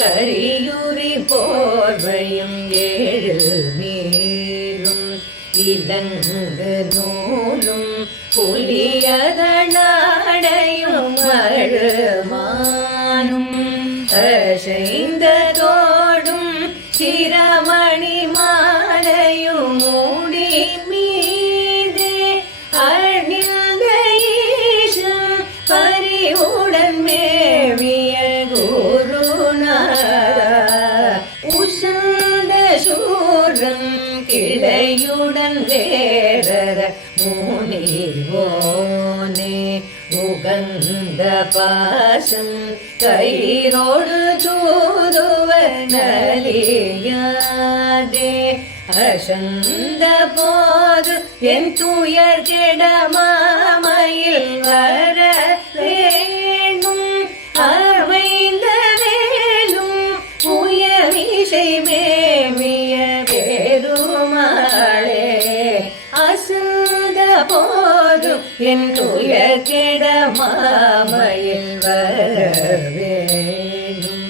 கரியுரி போர்வையும் ஏழு நீரும் இலங்கு நூலும் புலியதனாடையும் அழுமானும் அசைந்த தோடும் சிரமணி மாலையும் மூடி மீதே அணிந்த ஈசம் பரிவுடன் மேவிய குருநாதா உசந்த சூரம் கிளையுடன் வேறர முனிவோனே உகந்த பாசம் கயிரோடு தூதுவ நலியாதே அசந்த போது என் துயர் கெடமாமையில் வர வேணும் அமைந்த வேலும் புயமிசை மேவிய பெருமாளே அசந்த போது என் துயர் கெடமாமையில் வர வேணும்